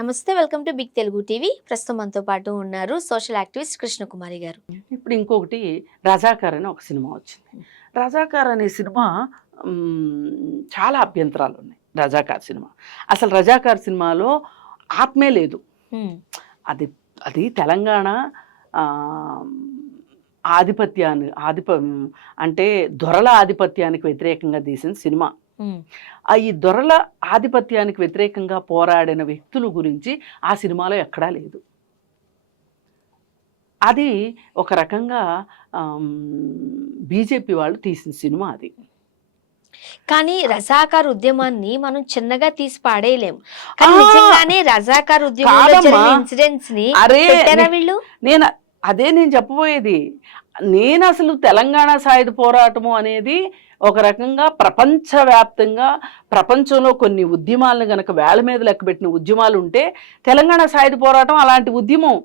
నమస్తే, welcome to big Telugu TV. ప్రస్తుతం మనతో పాటు ఉన్నారు సోషల్ యాక్టివిస్ట్ కృష్ణకుమారి గారు. ఇప్పుడు ఇంకొకటి రజాకార్ అని ఒక సినిమా వచ్చింది. రజాకార్ అనే సినిమా చాలా అభ్యంతరాలు ఉన్నాయి. రజాకార్ సినిమా అసలు రజాకార్ సినిమాలో ఆత్మే లేదు. అది అది తెలంగాణ అంటే దొరల ఆధిపత్యానికి వ్యతిరేకంగా తీసిన సినిమా. ఈ దొరల ఆధిపత్యానికి వ్యతిరేకంగా పోరాడిన వ్యక్తుల గురించి ఆ సినిమాలో ఎక్కడా లేదు. అది ఒక రకంగా బీజేపీ వాళ్ళు తీసిన సినిమా అది. కానీ రజాకార్ ఉద్యమాన్ని మనం చిన్నగా తీసి పాడేయలేము. కానీ నిజంగానే రజాకార్ ఉద్యమంలో జరిగిన ఇన్సిడెంట్స్ ని పెట్టారా వీళ్ళు? నేను చెప్పబోయేది. నేను అసలు తెలంగాణ సాయుధ పోరాటము అనేది ఒక రకంగా ప్రపంచవ్యాప్తంగా ప్రపంచంలో కొన్ని ఉద్యమాలను గనక వేళ మీద లెక్కబెట్టిన ఉద్యమాలు ఉంటే తెలంగాణ సాయుధ పోరాటం అలాంటి ఉద్యమం.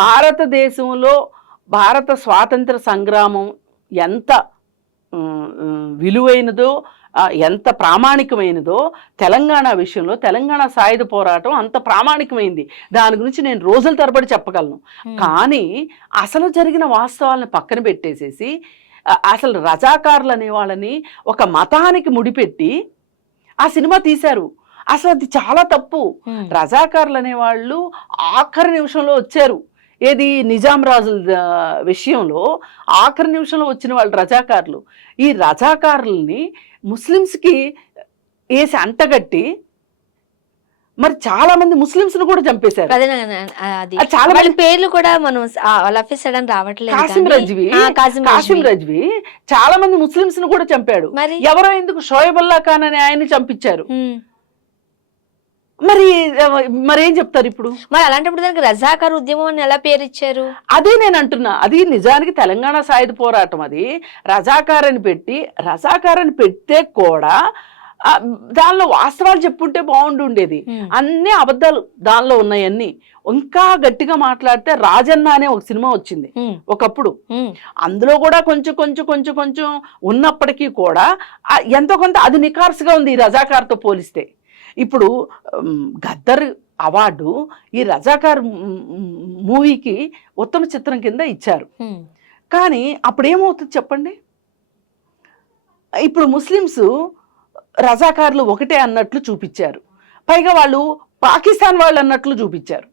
భారతదేశంలో భారత స్వాతంత్ర సంగ్రామం ఎంత విలువైనదో ఎంత ప్రామాణికమైనదో తెలంగాణ విషయంలో తెలంగాణ సాయుధ పోరాటం అంత ప్రామాణికమైంది. దాని గురించి నేను రోజుల తరబడి చెప్పగలను. కానీ అసలు జరిగిన వాస్తవాలను పక్కన పెట్టేసేసి అసలు రజాకారులు అనే వాళ్ళని ఒక మతానికి ముడిపెట్టి ఆ సినిమా తీశారు. అసలు అది చాలా తప్పు. రజాకారులు అనేవాళ్ళు ఆఖరి నిమిషంలో వచ్చారు. ఏది నిజాం రాజుల విషయంలో ఆఖరి నిమిషంలో వచ్చిన వాళ్ళు రజాకారులు. ఈ రజాకారుల్ని ముస్లిమ్స్కి వేసి అంటగట్టి మరి చాలా మంది ముస్లిమ్స్ ను కూడా చంపేశారు. చాలా మంది పేర్లు కూడా మనం రావట్లేదు. కాసిం రజ్వీ చాలా మంది ముస్లిమ్స్ ను కూడా చంపాడు. ఎవరో ఎందుకు షోయబుల్లా ఖాన్ అనే ఆయన్ని చంపించారు. మరేం చెప్తారు ఇప్పుడు? మరి అలాంటప్పుడు దానికి రజాకార్ ఉద్యమం అని ఎలా పేరు ఇచ్చారు? అదే నేను అంటున్నా. అది నిజానికి తెలంగాణ సాయుధ పోరాటం. అది రజాకార్ అని పెడితే కూడా దానిలో వాస్తవాలు చెప్పుంటే బాగుండేది. అన్ని అబద్ధాలు దానిలో ఉన్నాయన్నీ. ఇంకా గట్టిగా మాట్లాడితే రాజన్న అనే ఒక సినిమా వచ్చింది ఒకప్పుడు. అందులో కూడా కొంచెం ఉన్నప్పటికీ కూడా ఎంతో కొంత అది నికార్సుగా ఉంది ఈ రజాకార్తో పోలిస్తే. ఇప్పుడు గద్దర్ అవార్డు ఈ రజాకార్ మూవీకి ఉత్తమ చిత్రం కింద ఇచ్చారు. కానీ అప్పుడు ఏమవుతుంది చెప్పండి? ఇప్పుడు ముస్లిమ్స్ రజాకార్లు ఒకటే అన్నట్లు చూపించారు. పైగా వాళ్ళు పాకిస్తాన్ వాళ్ళు అన్నట్లు చూపించారు.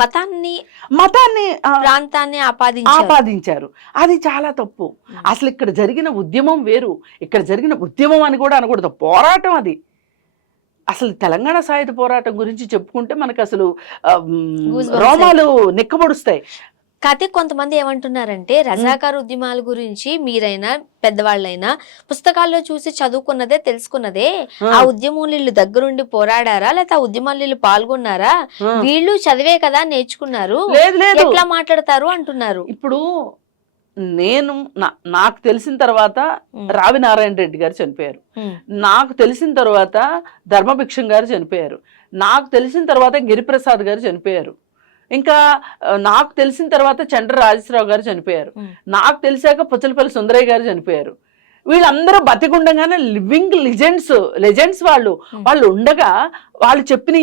మతాన్ని ప్రాంతాన్ని ఆపాదించారు. అది చాలా తప్పు. అసలు ఇక్కడ జరిగిన ఉద్యమం వేరు, ఇక్కడ జరిగిన ఉద్యమం అని కూడా అనకూడదు, పోరాటం అది. అసలు తెలంగాణ సాయుధ పోరాటం గురించి చెప్పుకుంటే మనకు అసలు రోమాలు నిక్కబొడుస్తాయి. కాకపోతే కొంతమంది ఏమంటున్నారంటే రజాకార్ ఉద్యమాల గురించి మీరైనా పెద్దవాళ్ళైనా పుస్తకాల్లో చూసి చదువుకున్నదే తెలుసుకున్నదే. ఆ ఉద్యమం దగ్గరుండి పోరాడారా లేకపోతే ఆ ఉద్యమాలు పాల్గొన్నారా? వీళ్ళు చదివే కదా నేర్చుకున్నారు, ఎట్లా మాట్లాడతారు అంటున్నారు. ఇప్పుడు నాకు తెలిసిన తర్వాత రావి నారాయణ రెడ్డి గారు చనిపోయారు. నాకు తెలిసిన తర్వాత ధర్మభిక్షం గారు చనిపోయారు. నాకు తెలిసిన తర్వాత గిరిప్రసాద్ గారు చనిపోయారు. ఇంకా నాకు తెలిసిన తర్వాత చండ్ర రాజేశ్వరరావు గారు చనిపోయారు. నాకు తెలిసాక పుచ్చలపల్లి సుందరయ్య గారు చనిపోయారు. వీళ్ళందరూ బతికుండగానే లివింగ్ లెజెండ్స్ వాళ్ళు ఉండగా వాళ్ళు చెప్పిన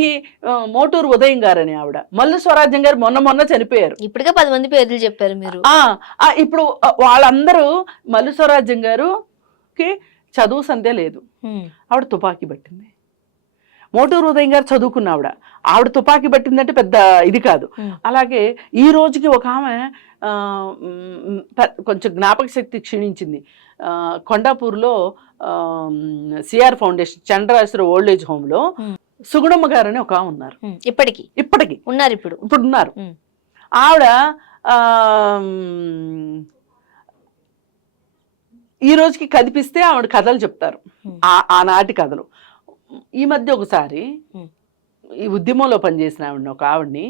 మోటూరు ఉదయం గారని ఆవిడ, మల్లు స్వరాజ్యం గారు మొన్న చనిపోయారు. ఇప్పటికే 10 మంది పేర్లు చెప్పారు మీరు. ఇప్పుడు వాళ్ళందరూ మల్లు స్వరాజ్యం గారుకి చదువు సంధ్య లేదు, ఆవిడ తుపాకీ పట్టింది. మోటూరు ఉదయం గారు చదువుకున్న ఆవిడ తుపాకీ పట్టిందంటే పెద్ద ఇది కాదు. అలాగే ఈ రోజుకి ఒక ఆమె కొంచెం జ్ఞాపక శక్తి క్షీణించింది. కొండాపూర్లో CR foundation Chandrarajeshwara old age home లో సుగుణమ్మ గారు అని ఒక ఉన్నారు. ఇప్పటికి ఉన్నారు. ఇప్పుడు ఉన్నారు. ఆవిడ ఈ రోజుకి కదిపిస్తే ఆవిడ కథలు చెప్తారు, ఆనాటి కథలు. ఈ మధ్య ఒకసారి ఈ ఉద్యమంలో పనిచేసిన ఆవిడని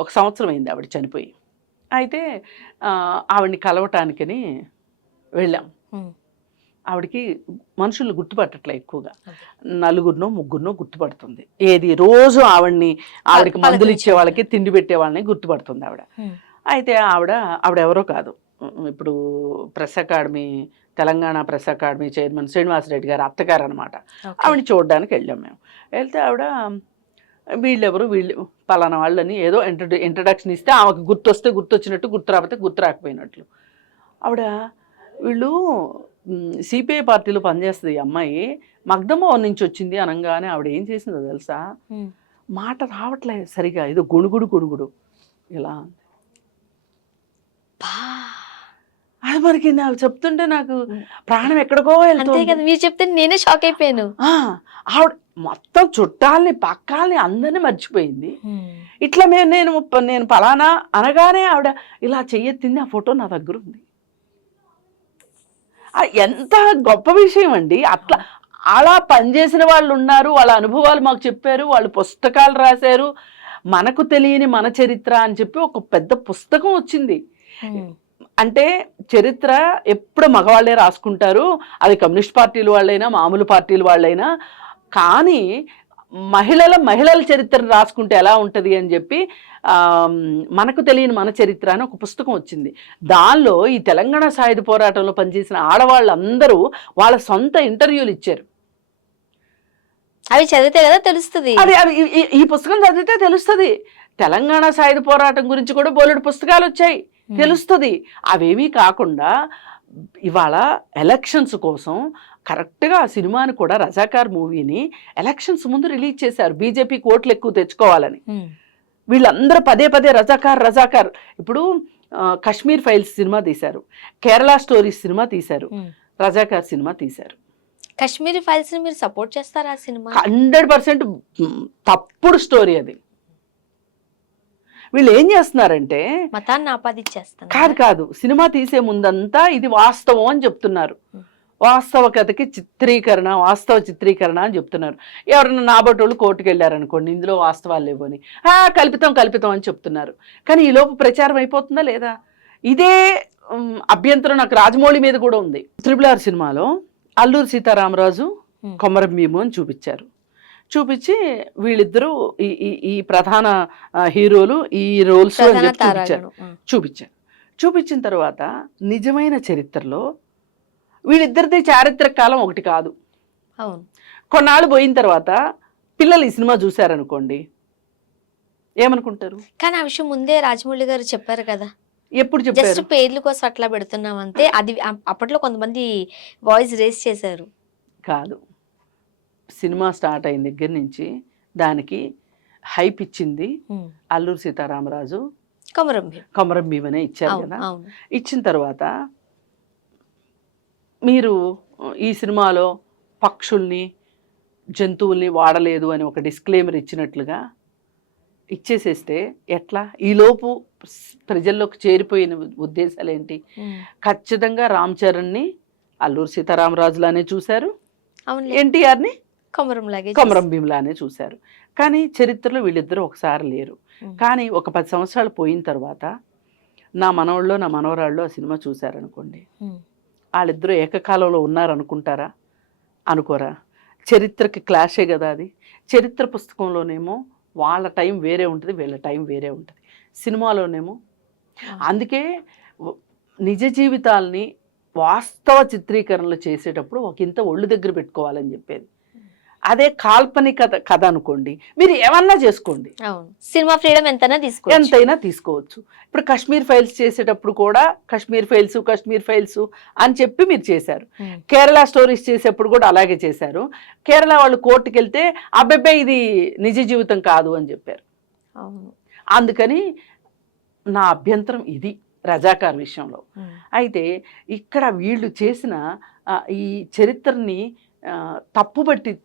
1 సంవత్సరం అయింది ఆవిడ చనిపోయి. అయితే ఆవిడని కలవటానికని వెళ్ళాం. ఆవిడకి మనుషులు గుర్తుపట్టట్లే, ఎక్కువగా 4-3 గుర్తుపడుతుంది. ఏది రోజు ఆవిడకి మందులు ఇచ్చే వాళ్ళకి తిండి పెట్టే వాళ్ళని గుర్తుపడుతుంది ఆవిడ. అయితే ఆవిడ ఎవరో కాదు, ఇప్పుడు press academy Telangana press academy chairman Srinivasa Reddy గారు అత్తగారు అనమాట. ఆవిడని చూడడానికి వెళ్ళాం మేము. వెళ్తే ఆవిడ వీళ్ళెవరు, వీళ్ళు పలానా వాళ్ళని ఏదో ఇంట్రడక్షన్ ఇస్తే ఆమెకు గుర్తొస్తే గుర్తొచ్చినట్టు, గుర్తు రాకపోతే గుర్తు రాకపోయినట్లు. ఆవిడ వీళ్ళు సిపిఐ పార్టీలో పనిచేస్తుంది ఈ అమ్మాయి, మగ్ధమోహన్ నుంచి వచ్చింది అనగానే ఆవిడ ఏం చేసిందో తెలుసా, మాట రావట్లేదు సరిగా, ఏదో గొణుగుడు ఇలా. అది మనకి నాకు చెప్తుంటే నాకు ప్రాణం ఎక్కడికో వెళ్తుంది. మీరు చెప్తే నేనే షాక్ అయిపోయాను. ఆవిడ మొత్తం చుట్టాలని పక్కాలని అందరినీ మర్చిపోయింది. ఇట్లా నేను పలానా అనగానే ఆవిడ ఇలా చెయ్యెత్తింది. ఆ ఫోటో నా దగ్గర ఉంది. ఎంత గొప్ప విషయం అండి. అలా పనిచేసిన వాళ్ళు ఉన్నారు, వాళ్ళ అనుభవాలు మాకు చెప్పారు, వాళ్ళు పుస్తకాలు రాశారు, మనకు తెలియని మన చరిత్ర అని చెప్పి ఒక పెద్ద పుస్తకం వచ్చింది. అంటే చరిత్ర ఎప్పుడు మగవాళ్ళే రాసుకుంటారు, అది కమ్యూనిస్ట్ పార్టీల వాళ్ళైనా మామూలు పార్టీల వాళ్ళైనా, కానీ మహిళల చరిత్రను రాసుకుంటే ఎలా ఉంటుంది అని చెప్పి మనకు తెలియని మన చరిత్ర అని ఒక పుస్తకం వచ్చింది. దానిలో ఈ తెలంగాణ సాయుధ పోరాటంలో పనిచేసిన ఆడవాళ్ళందరూ వాళ్ళ సొంత ఇంటర్వ్యూలు ఇచ్చారు. అవి చదివితే కదా తెలుస్తుంది. అది ఈ పుస్తకం చదివితే తెలుస్తుంది. తెలంగాణ సాయుధ పోరాటం గురించి కూడా బోలెడు పుస్తకాలు వచ్చాయి, తెలుస్తుంది. అవేమీ కాకుండా ఇవాళ ఎలక్షన్స్ కోసం కరెక్ట్గా ఆ సినిమాని కూడా, రజాకార్ మూవీని ఎలక్షన్స్ ముందు రిలీజ్ చేశారు, బీజేపీకి ఓట్లు ఎక్కువ తెచ్చుకోవాలని. వీళ్ళందరూ పదే రజాకార్. ఇప్పుడు కాశ్మీర్ ఫైల్స్ సినిమా తీశారు, కేరళ స్టోరీస్ సినిమా తీశారు, రజాకార్ సినిమా తీశారు. కాశ్మీరీ ఫైల్స్ ని మీరు సపోర్ట్ చేస్తారా? ఆ సినిమా 100% తప్పుడు స్టోరీ అది. వీళ్ళు ఏం చేస్తున్నారంటే మతాన్ని ఆపాదించేస్తారు. కాదు, సినిమా తీసే ముందంతా ఇది వాస్తవం అని చెప్తున్నారు, వాస్తవ కథకి వాస్తవ చిత్రీకరణ అని చెప్తున్నారు. ఎవరైనా నాబోటోళ్ళు కోర్టుకు వెళ్ళారనుకోండి, ఇందులో వాస్తవాలు లేవు అని కల్పితం అని చెప్తున్నారు. కానీ ఈ లోపు ప్రచారం అయిపోతుందా లేదా? ఇదే అభ్యంతరం నాకు రాజమౌళి మీద కూడా ఉంది. RRR సినిమాలో అల్లూరి సీతారామరాజు, కొమరం భీము అని చూపించి వీళ్ళిద్దరూ ఈ ప్రధాన హీరోలు ఈ రోల్స్ అని చెప్పి చూపించిన తర్వాత నిజమైన చరిత్రలో వీళ్ళిద్దరిది చారిత్రక కాలం ఒకటి కాదు. కొన్నాళ్ళు పోయిన తర్వాత పిల్లలు ఈ సినిమా చూశారనుకోండి, ఏమనుకుంటారు? కానీ ఆ విషయం ముందే రాజమౌళి గారు చెప్పారు కదా. ఎప్పుడు చెప్పారు? జస్ట్ పేర్ల కోసం అట్లా పెడుతున్నాం అంతే. అది అప్పట్లో కొంతమంది వాయిస్ రేస్ చేశారు. కాదు, సినిమా స్టార్ట్ అయిన దగ్గర నుంచి దానికి హైప్ ఇచ్చింది అల్లూరి సీతారామరాజు, కొమరం భీమ్ అనే ఇచ్చారు కదా. ఇచ్చిన తర్వాత మీరు ఈ సినిమాలో పక్షుల్ని జంతువుల్ని వాడలేదు అని ఒక డిస్క్లైమర్ ఇచ్చినట్లుగా ఇచ్చేసేస్తే ఎట్లా? ఈలోపు ప్రజల్లోకి చేరిపోయిన ఉద్దేశాలు ఏంటి? ఖచ్చితంగా రామ్ చరణ్ని అల్లూరి సీతారామరాజులానే చూశారు, ఎన్టీఆర్ని కొమరం భీమ్లానే చూశారు. కానీ చరిత్రలో వీళ్ళిద్దరూ ఒకసారి లేరు. కానీ ఒక 10 సంవత్సరాలు పోయిన తర్వాత నా మనవాళ్ళు నా మనవరాళ్ళు ఆ సినిమా చూశారనుకోండి, వాళ్ళిద్దరూ ఏకకాలంలో ఉన్నారనుకుంటారా? అనుకోరా? చరిత్రకి క్లాషే కదా అది. చరిత్ర పుస్తకంలోనేమో వాళ్ళ టైం వేరే ఉంటుంది, వీళ్ళ టైం వేరే ఉంటుంది, సినిమాలోనేమో. అందుకే నిజ జీవితాల్ని వాస్తవ చిత్రీకరణలు చేసేటప్పుడు ఒక ఇంత ఒళ్ళు దగ్గర పెట్టుకోవాలని చెప్పేది. అదే కాల్పనిక కథ అనుకోండి, మీరు ఏమన్నా చేసుకోండి, సినిమా ఫ్రీడమ్ ఎంతైనా తీసుకోవచ్చు. ఇప్పుడు కాశ్మీర్ ఫైల్స్ చేసేటప్పుడు కూడా కాశ్మీర్ ఫైల్స్ అని చెప్పి మీరు చేశారు. కేరళ స్టోరీస్ చేసేప్పుడు కూడా అలాగే చేశారు. కేరళ వాళ్ళు కోర్టుకు వెళ్తే అబ్బాయి ఇది నిజ జీవితం కాదు అని చెప్పారు. అందుకని నా అభ్యంతరం ఇది రజాకార్ విషయంలో. అయితే ఇక్కడ వీళ్ళు చేసిన ఈ చరిత్రని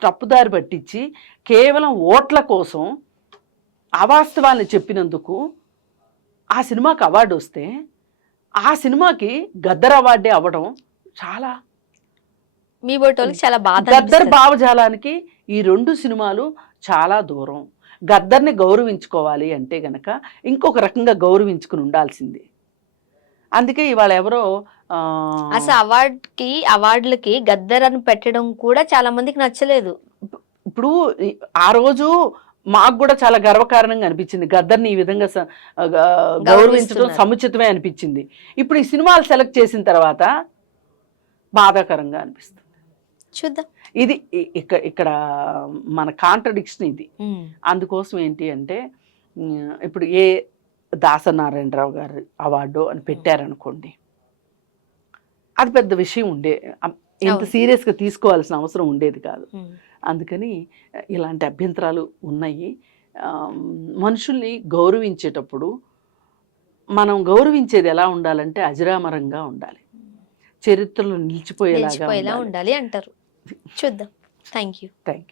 తప్పుదారి పట్టించి కేవలం ఓట్ల కోసం అవాస్తవాన్ని చెప్పినందుకు ఆ సినిమాకి అవార్డు వస్తే ఆ సినిమాకి గద్దర్ అవార్డే అవ్వడం చాలా మీ బోటోళ్ళకి చాలా బాధ. గద్దర్ భావజాలానికి ఈ 2 సినిమాలు చాలా దూరం. గద్దర్ని గౌరవించుకోవాలి అంటే గనక ఇంకొక రకంగా గౌరవించుకుని ఉండాల్సింది. అందుకే ఇవాళ ఎవరో అసలు అవార్డులకి గద్దర్ అని పెట్టడం కూడా చాలా మందికి నచ్చలేదు. ఇప్పుడు ఆ రోజు మాకు కూడా చాలా గర్వకారణంగా అనిపించింది, గద్దర్ని ఈ విధంగా గౌరవించడం సముచితమే అనిపించింది. ఇప్పుడు ఈ సినిమాలు సెలెక్ట్ చేసిన తర్వాత బాధాకరంగా అనిపిస్తుంది. చూద్దాం. ఇది ఇక్కడ మన కాంట్రడిక్షన్ ఇది. అందుకోసం ఏంటి అంటే ఇప్పుడు ఏ దాసనారాయణరావు గారు అవార్డు అని పెట్టారనుకోండి, అది పెద్ద విషయం ఇంత సీరియస్గా తీసుకోవాల్సిన అవసరం ఉండేది కాదు. అందుకని ఇలాంటి అభ్యంతరాలు ఉన్నాయి. మనుషుల్ని గౌరవించేటప్పుడు మనం గౌరవించేది ఎలా ఉండాలంటే అజరామరంగా ఉండాలి, చరిత్రలో నిలిచిపోయేలాగా ఉండాలి అంటారు. చూద్దాం. Thank you.